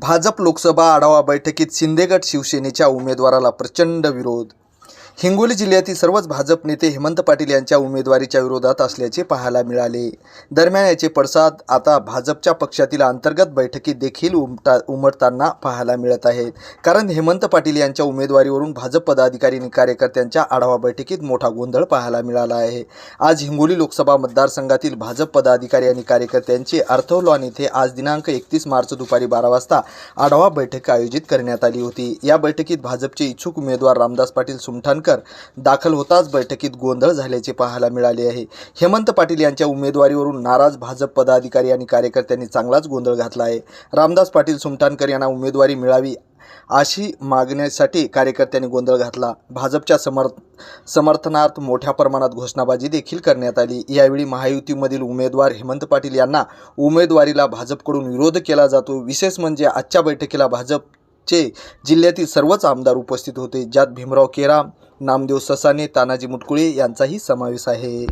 भाजप लोकसभा आढावा बैठकीत शिंदेगड शिवसेनेच्या उमेदवाराला प्रचंड विरोध हिंगोली जिल्ह्यातील सर्वच भाजप नेते हेमंत पाटील यांच्या उमेदवारीच्या विरोधात असल्याचे पाहायला मिळाले. दरम्यान याचे पडसाद आता भाजपच्या पक्षातील अंतर्गत बैठकीत देखील उमटा उमटताना पाहायला मिळत आहेत. कारण हेमंत पाटील यांच्या उमेदवारीवरून भाजप पदाधिकारी आणि कार्यकर्त्यांच्या आढावा बैठकीत मोठा गोंधळ पाहायला मिळाला आहे. आज हिंगोली लोकसभा मतदारसंघातील भाजप पदाधिकारी आणि कार्यकर्त्यांची अर्थवलॉन येथे आज दिनांक एकतीस मार्च दुपारी बारा वाजता आढावा बैठक आयोजित करण्यात आली होती. या बैठकीत भाजपचे इच्छुक उमेदवार रामदास पाटील सुमठाणकर दाखल होताच बैठकीत गोंधळ झाल्याचे पाहायला मिळाले आहे. हेमंत पाटील यांच्या उमेदवारीवरून नाराज भाजप पदाधिकारी आणि कार्यकर्त्यांनी चांगलाच गोंधळ घातला आहे. रामदास पाटील सुमठाणकर यांना उमेदवारी मिळावी अशी मागण्यासाठी कार्यकर्त्यांनी गोंधळ घातला. भाजपच्या समर्थ समर्थनार्थ मोठ्या प्रमाणात घोषणाबाजी देखील करण्यात आली. यावेळी महायुतीमधील उमेदवार हेमंत पाटील यांना उमेदवारीला भाजपकडून विरोध केला जातो. विशेष म्हणजे आजच्या बैठकीला भाजपचे जिल्ह्यातील सर्वच आमदार उपस्थित होते ज्यात भीमराव केराम नामदेव ससाने तानाजी मुटकुळे यांचाही समावेश आहे.